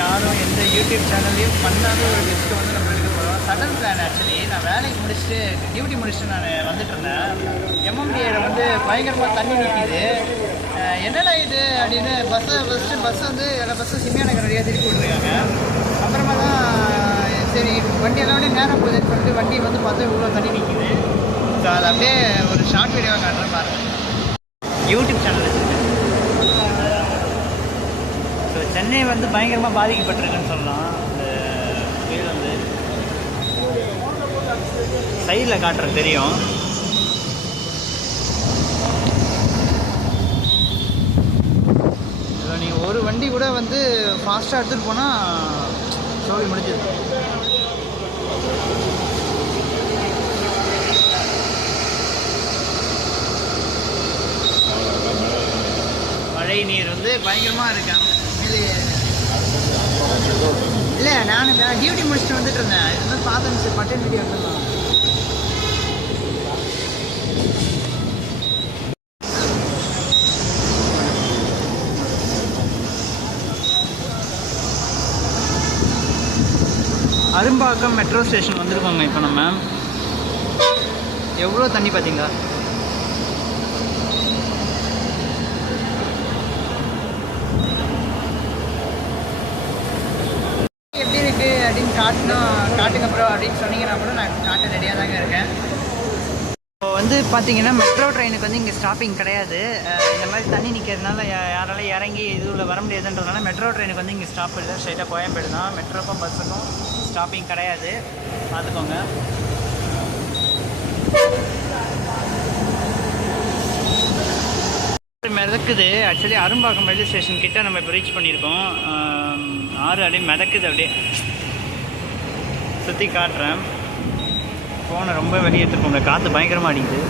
யாரும் எந்த யூடியூப் சேனல்லையும் பண்ணாத ஒரு லிஸ்ட்டு வந்து நம்ம எடுக்க போகிறோம். Sudden plan. ஆக்சுவலி நான் வேலைக்கு முடிச்சுட்டு டியூட்டி முடிச்சுட்டு நான் வந்துட்டு இருந்தேன். எம்எம்டிஏல வந்து பயங்கரமாக தண்ணி நிற்கிது. என்னடா இது அப்படின்னு பஸ் வந்து எல்லா பஸ்ஸும் சிம்மியா நகர் வழியாக திருப்பி விட்ருக்காங்க. அப்புறமா தான் சரி வண்டி எல்லாம் நேரம் போகுதுன்னு சொல்லிட்டு வண்டி வந்து பார்த்தா இவ்வளோ தண்ணி நிற்கிது. ஸோ அதை அப்படியே ஒரு ஷார்ட் வீடியோவாக காட்டுறேன் பாருங்கள். யூடியூப் சேனல் வச்சுருக்கேன். ஸோ சென்னை வந்து பயங்கரமாக பாதிக்கப்பட்டிருக்குன்னு சொல்லலாம். இந்த புயல் வந்து சைடில் காட்டுறது தெரியும். நீங்கள் ஒரு வண்டி கூட வந்து ஃபாஸ்ட்டாக எடுத்துகிட்டு போனால் சோழி முடிஞ்சிருக்கு. மழை நீர் வந்து பயங்கரமாக இருக்காங்க. இல்லை நான் டியூட்டி முடிச்சுட்டு வந்துட்டு இருந்தேன். இது வந்து பார்த்தேன் பட்டன் வீடியோ எடுத்துடலாம். அரும்பாக்கம் மெட்ரோ ஸ்டேஷன் வந்திருக்கோங்க. இப்போ நம்ம எவ்வளோ தண்ணி பார்த்தீங்களா? எப்படி இருக்குது அப்படின்னு காட்டுங்க ப்ரோ அப்படின்னு சொன்னீங்கன்னா கூட நான் காட்ட ரெடியாக தாங்க இருக்கேன். இப்போ வந்து பார்த்தீங்கன்னா மெட்ரோ ட்ரெயினுக்கு வந்து இங்கே ஸ்டாப்பிங் கிடையாது. இந்த மாதிரி தண்ணி நிற்கிறதுனால யாராலும் இறங்கி இதுவில் வர முடியாதுன்றதுனால மெட்ரோ ட்ரெயினுக்கு வந்து இங்கே ஸ்டாப் இல்லை. ஸ்ட்ரைட்டாக கோயம்பேடு தான். மெட்ரோக்கும் பஸ்ஸுக்கும் ஸ்டாப்பிங் கிடையாது. பார்த்துக்கோங்க. மிதக்குது. ஆக்சுவலி அரும்பாக்கம் ரயில்வே ஸ்டேஷன் கிட்ட நம்ம இப்போ ரீச் பண்ணியிருக்கோம். ஆறு அப்படியே மிதக்குது. அப்படியே சுற்றி காட்டுறேன். ஃபோனை ரொம்ப வெளியே எடுத்துருக்கோங்க. காற்று பயங்கரமாக அடிக்குது.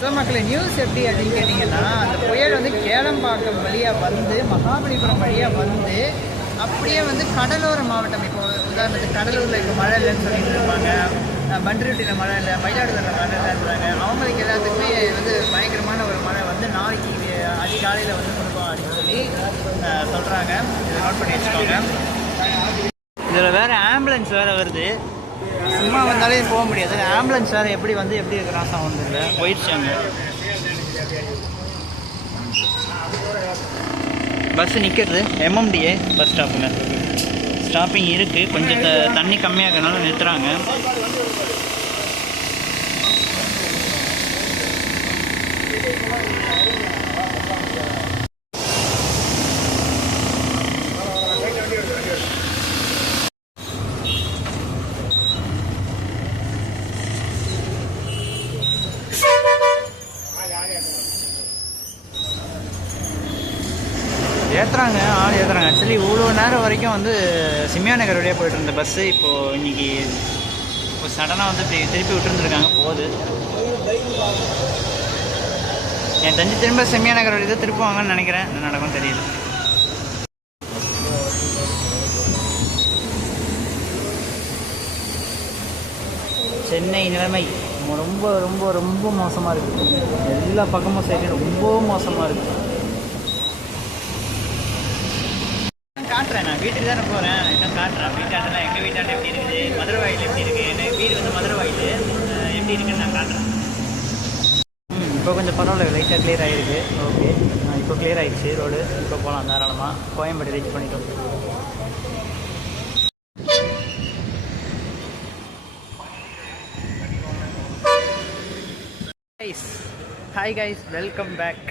ஸோ மக்களே நியூஸ் எப்படி அப்படின்னு கேட்டிங்கன்னா, அந்த புயல் வந்து கேளம்பாக்கம் வழியாக வந்து மகாபலிபுரம் வழியாக வந்து அப்படியே வந்து கடலோர மாவட்டம், இப்போ உதாரணத்துக்கு கடலூரில் இப்போ மழை இல்லைன்னு சொல்லிட்டு இருப்பாங்க, பன்ருட்டியில் மழை இல்லை, மயிலாடுதுறையில் மழை இல்லைன்றாங்க. அவங்களுக்கு எல்லாத்துக்குமே வந்து பயங்கரமான ஒரு மழை வந்து நாளைக்கு அதிகாலையில் வந்து கொடுப்போம் அப்படின்னு சொல்லி சொல்கிறாங்க. இதை நோட் பண்ணி வச்சுக்கோங்க. இதில் வேறு ஆம்புலன்ஸ் வேறு வருது. சும்மா வந்தாலே போக முடியாது. ஆம்புலன்ஸ் வேறு எப்படி கிராஸாக வந்து போயிடுச்சாங்க. பஸ்ஸு நிற்கிறது எம்எம்டிஏ பஸ் ஸ்டாப்புங்க. ஸ்டாப்பிங் இருக்குது. கொஞ்சம் தண்ணி கம்மியாக இருக்கிறனால நிறுத்துகிறாங்க. ஆள் ஏற்றுறாங்க. ஆக்சுவலி இவ்வளோ நேரம் வரைக்கும் வந்து சிம்மியா நகர் வழியாக போய்ட்டு இருந்த பஸ்ஸு இப்போது இன்றைக்கி இப்போ சடனாக வந்து திருப்பி விட்டுருந்துருக்காங்க. போகுது. என் தெரிஞ்சு திரும்ப சிம்மியா நகர் வழி தான் திருப்புவாங்கன்னு நினைக்கிறேன். என்ன நடக்கும்னு தெரியல. சென்னை நிலைமை ரொம்ப ரொம்ப ரொம்ப மோசமாக இருக்குது. எல்லா பக்கமும் சைடு ரொம்ப மோசமாக இருக்குது. காட்டுறேன். நான் வீட்டுக்கு தானே போகிறேன். இன்னும் காட்டுறேன். வீட்டாண்டெல்லாம் எங்கள் வீட்டாண்ட எப்படி இருக்குது, மதுரை வாயில் எப்படி இருக்குது. எனக்கு வீடு வந்து மதுரை வாயில் எப்படி இருக்குன்னு நான் காட்டுறேன். இப்போ கொஞ்சம் பரவாயில்ல. லைட்டாக கிளியர் ஆகிருக்கு. ஓகே, இப்போ கிளியர் ஆகிடுச்சு ரோடு. இப்போ போகலாம் தாராளமாக. கோயம்பேடு ரீச் பண்ணிட்டோம். Hi guys, welcome back.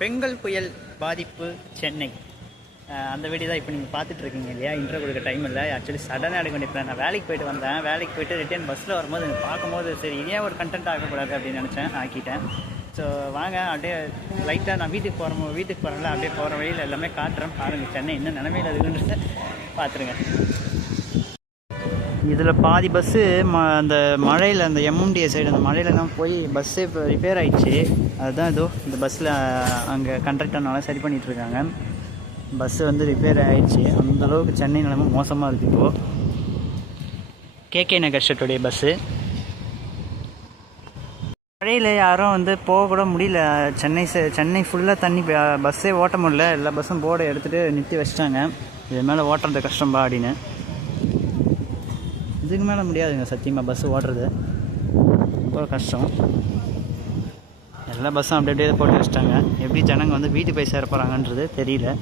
Fengal புயல் பாதிப்பு சென்னை, அந்த வீடியோ தான் இப்போ நீங்கள் பார்த்துட்ருக்கீங்க இல்லையா. இன்ட்ரோ கொடுக்க டைம் இல்லை. ஆக்சுவலி சடனாக எடுக்க வேண்டிய பிளான். நான் வேலைக்கு போய்ட்டு வந்தேன். வேலைக்கு போய்ட்டு ரிட்டர்ன் பஸ்ஸில் வரும்போது எனக்கு பார்க்கும்போது சரி இதே ஒரு கண்டென்ட் ஆகக்கூடாது அப்படின்னு நினச்சேன். ஆக்கிட்டேன். ஸோ வாங்க அப்படியே லைட்டாக நான் வீட்டுக்கு போகிறேன்ல அப்படியே போகிற வழியில் எல்லாமே காட்டுறேன். பாருங்கள் சென்னை என்ன நிலமையில் இருக்குன்றத பார்த்துருங்க. இதில் பாதி பஸ்ஸு அந்த மழையில் அந்த எம்எம்டிஏ சைடு அந்த மழையிலலாம் போய் பஸ்ஸே இப்போ ரிப்பேர் ஆகிடுச்சு. அதுதான் இதோ இந்த பஸ்ஸில் அங்கே கண்டக்டர்னால சரி பண்ணிகிட்ருக்காங்க. பஸ்ஸு வந்து ரிப்பேர் ஆகிடுச்சு. அந்தளவுக்கு சென்னை நிலைமை மோசமாக இருக்குது. இப்போது கேகே நகர் ஷெட்டுடைய பஸ்ஸு மழையில் யாரும் வந்து போக கூட முடியல. சென்னை ஃபுல்லாக தண்ணி, பஸ்ஸே ஓட்ட முடியல. எல்லா பஸ்ஸும் போர்டை எடுத்துகிட்டு நிறுத்தி வச்சிட்டாங்க. இது மேலே ஓட்டுறது கஷ்டம்பா அப்படின்னு. இதுக்கு மேலே முடியாதுங்க சத்தியமாக பஸ்ஸு ஓட்டுறது ரொம்ப கஷ்டம். எல்லா பஸ்ஸும் அப்படியே போட்டு வச்சிட்டாங்க. எப்படி ஜனங்க வந்து வீட்டுக்கு போய் சேர போகிறாங்கன்றது தெரியல.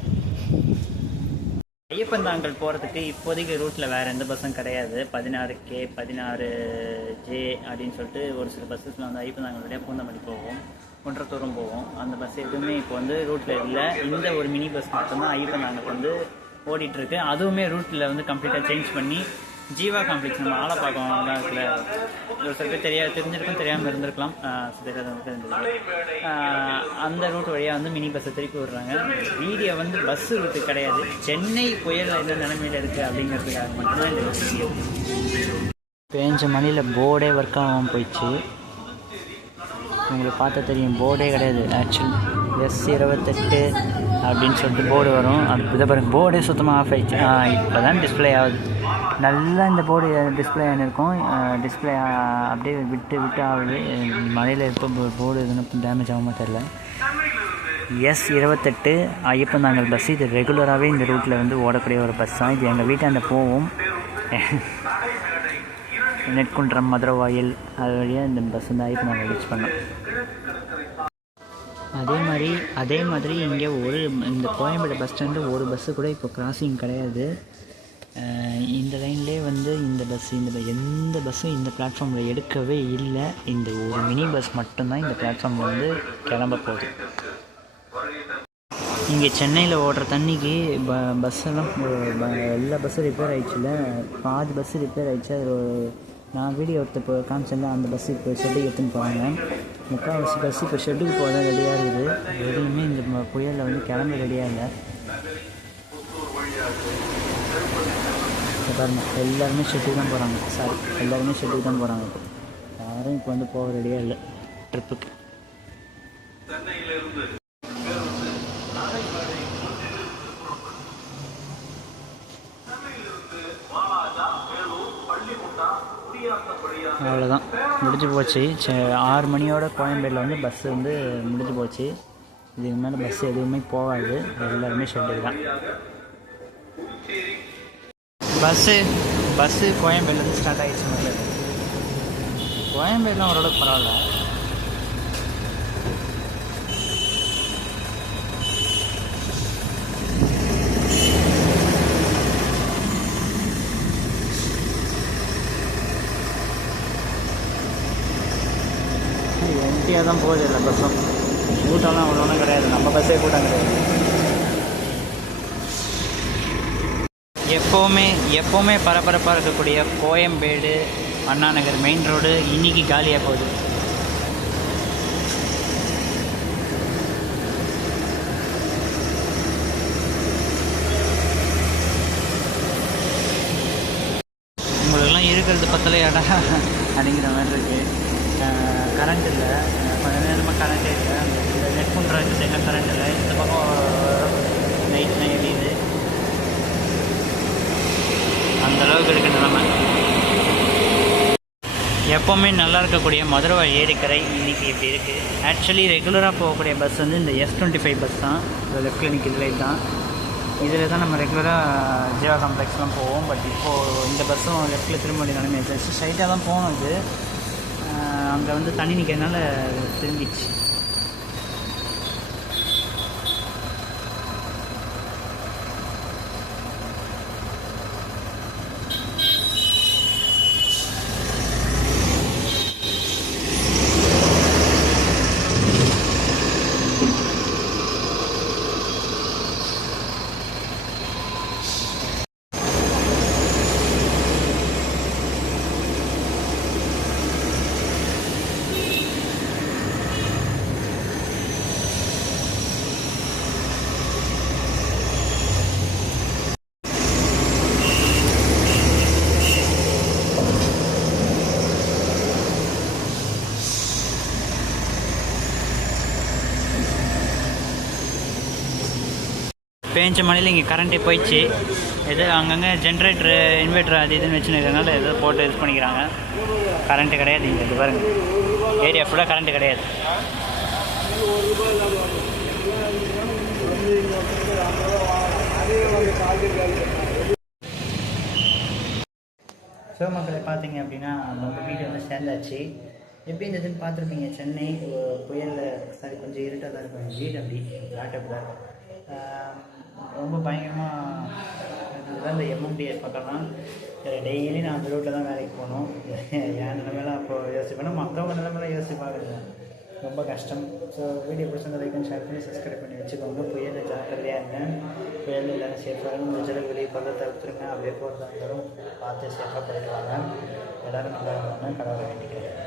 ஐயப்பந்தாங்கல் போகிறதுக்கு இப்போதைக்கு ரூட்டில் வேறு எந்த பஸ்ஸும் கிடையாது. 16K 16J அப்படின்னு சொல்லிட்டு ஒரு சில பஸ்ஸஸில் வந்து ஐயப்பந்தாங்கல் வழியாக பூந்தமல்லி போவோம், குன்றத்தூரும் போவோம். அந்த பஸ் எதுவுமே இப்போ வந்து ரூட்டில் இல்லை. இந்த ஒரு மினி பஸ் மட்டும்தான் ஐயப்பந்தாங்கல் வந்து ஓடிட்டுருக்கு. அதுவுமே ரூட்டில் வந்து கம்ப்ளீட்டாக சேஞ்ச் பண்ணி ஜீவா காம்ப்ளெக்ஸ் நம்ம ஆலப்பாக்கம் இருக்குல்ல, ஒரு சில பேர் தெரிஞ்சிருக்கும், தெரியாமல் இருந்திருக்கலாம், அந்த ரூட் வழியாக வந்து மினி பஸ்ஸை திருப்பி விடுறாங்க. வீடியோ வந்து பஸ்ஸு ரூட்டு கிடையாது. சென்னை புயல் என்ன நிலைமையில் இருக்குது அப்படிங்கிறதுக்காக மட்டும்தான் இந்த வீடியோ. பேஞ்ச மணியில் போர்டே ஒர்க் ஆகாமல் போயிடுச்சு. உங்களுக்கு பார்த்தா தெரியும், போர்டே கிடையாது. ஆக்சுவலி S28 அப்படின்னு சொல்லிட்டு போர்டு வரும். அது இதை பாருங்க, போர்டே சுத்தமாக ஆஃப் ஆயிடுச்சு. இப்போ தான் டிஸ்பிளே ஆகுது. நல்லா இந்த போர்டு டிஸ்பிளே ஆகிருக்கும். டிஸ்பிளே அப்படியே விட்டு ஆகுது. மழையில் இப்போ போர்டு எதுவும் டேமேஜ் ஆகாம தெரில. S28 Iyyappanthangal bus. இது ரெகுலராகவே இந்த ரூட்டில் வந்து ஓடக்கூடிய ஒரு பஸ் தான். இது எங்கள் வீட்டாண்ட போவோம். நெற்குன்றம், மதுரவாயில் அது வழியாக இந்த பஸ் வந்து ஐயப்பந்தாங்கல் ரீச் பண்ணோம். அதே மாதிரி இங்கே இந்த கோயம்பேடு பஸ் ஸ்டாண்டு ஒரு பஸ்ஸு கூட இப்போ கிராசிங் கிடையாது. இந்த லைன்லேயே வந்து இந்த எந்த பஸ்ஸும் இந்த பிளாட்ஃபார்மில் எடுக்கவே இல்லை. இந்த ஒரு மினி பஸ் மட்டும்தான் இந்த பிளாட்ஃபார்மில் வந்து கிளம்ப போகுது. இங்கே சென்னையில் ஓடுற தண்ணிக்கு பஸ்ஸெல்லாம் எல்லா பஸ்ஸும் ரிப்பேர் ஆகிடுச்சுல. பாதி பஸ்ஸு ரிப்பேர் ஆகிடுச்சு. அது நான் வீடியோ இப்போ காமிச்சேன்ல, அந்த பஸ்ஸு இப்போ ஷெட்டுக்கு எடுத்துன்னு போகிறாங்க. முக்கால்வாசி பஸ்ஸு இப்போ ஷெட்டுக்கு போக தான் ரெடியாக இருக்குது. எதுவுமே இந்த புயலில் வந்து கிளம்ப ரெடியாக இல்லை. பாருங்க, எல்லாருமே ஷெட்டுக்கு தான் போகிறாங்க. எல்லாருமே ஷெட்டுக்கு தான் போகிறாங்க. இப்போ யாரும் இப்போ வந்து போக ரெடியாக இல்லை ட்ரிப்புக்கு. அவ்வளோதான், முடிஞ்சு போச்சு. 6 மணியோட கோயம்பேடில் வந்து பஸ்ஸு வந்து முடிஞ்சு போச்சு. இதுக்கு மேலே பஸ்ஸு எதுவுமே போகாது. எல்லாருமே ஷெட்டுக்கு தான். பஸ்ஸு கோயம்பேடுலேருந்து ஸ்டார்ட் ஆகிடுச்சு. முதல்ல கோயம்பேடுலாம் ஓரளவுக்கு பரவாயில்ல. எம்டியாக தான் போகுது இல்லை பஸ்ஸும். கூட்டம்லாம் அவ்வளோ ஒன்றும் கிடையாது. நம்ம பஸ்ஸே கூட்டம் கிடையாது. எப்போவுமே பரபரப்பாக இருக்கக்கூடிய கோயம்பேடு அண்ணா நகர் மெயின் ரோடு இன்றைக்கி காலியாக போகுது. உங்களுக்கெல்லாம் இருக்கிறது பத்தலையாடா அப்படிங்கிற மாதிரி இருக்குது. கரண்ட் இல்லை, கொஞ்சம் நேரமாக கரண்ட் இல்லை. இந்த நெற்குன்றம் சைடில் கரண்ட் இல்லை. இந்த பக்கம் நைட்லாம் எரியுது. அந்தளவுக்கு இருக்குது நிலைமை. எப்போவுமே நல்லா இருக்கக்கூடிய மதுரவாயில் ஏரிக்கரை இன்றைக்கி இப்படி இருக்குது. ஆக்சுவலி ரெகுலராக போகக்கூடிய பஸ் வந்து இந்த S25 பஸ் தான். லெஃப்ட்டில் நிற்கிற தான். இதில் தான் நம்ம ரெகுலராக ஜீவா காம்ப்ளெக்ஸ்லாம் போவோம். பட் இப்போது இந்த பஸ்ஸும் லெஃப்ட்டில் திரும்ப வேண்டிய நிலைமை ஆச்சு. ஸ்ட்ரைட்டாக தான் போகணும். இது அங்கே வந்து தண்ணி நிற்கிறதுனால திரும்பிச்சு. பேஞ்ச மழையில் இங்கே கரண்ட்டே போயிடுச்சு. எது அங்கங்கே ஜென்ரேட்டரு இன்வெர்ட்ரு அது இதுன்னு வச்சுருக்கனால எதோ போட்டு யூஸ் பண்ணிக்கிறாங்க. கரண்ட்டு கிடையாது இங்கே. இது பாருங்கள், ஏரியா ஃபுல்லாக கரண்ட்டு கிடையாது. ஸோ மக்களை பார்த்தீங்க அப்படின்னா நம்ம வீடு வந்து சேர்ந்தாச்சு. எப்படி இருந்ததுன்னு பார்த்துருப்பீங்க. சென்னை புயலில் கொஞ்சம் இருட்டாக தான் இருக்கும். வீடு அப்படி ஃப்ளாட் அப்படி தான் இருக்கும். ரொம்ப பயங்கரமாக இதுதான் இந்த எம்எம்டிஎஸ் பக்கம்லாம். டெய்லி நான் அந்த ரோட்டில் தான் வேலைக்கு போகணும். என் நிலைமையெல்லாம் அப்போது யோசிப்பேன், மற்றவங்க நிலைமையெல்லாம் யோசிச்சு பார்க்குறேன். ரொம்ப கஷ்டம். ஸோ வீடியோ பிடிச்சிருந்தா லைக் அண்ட் ஷேர் பண்ணி சப்ஸ்கிரைப் பண்ணி வச்சுக்கோங்க. புயல் ஜாக்கிரதையாக இருங்க. புயல் எல்லோரும் சேஃபாக முடிஞ்சாலும் வெளியே பக்கத்தை தவிர்த்துருங்க. அப்படியே போகிறதா இருந்தாலும் பார்த்து சேஃபாக போயிட்டு வாங்க. எல்லோரும் நல்லா இருக்காங்க. கடவுளை வேண்டிக்கிறேன்.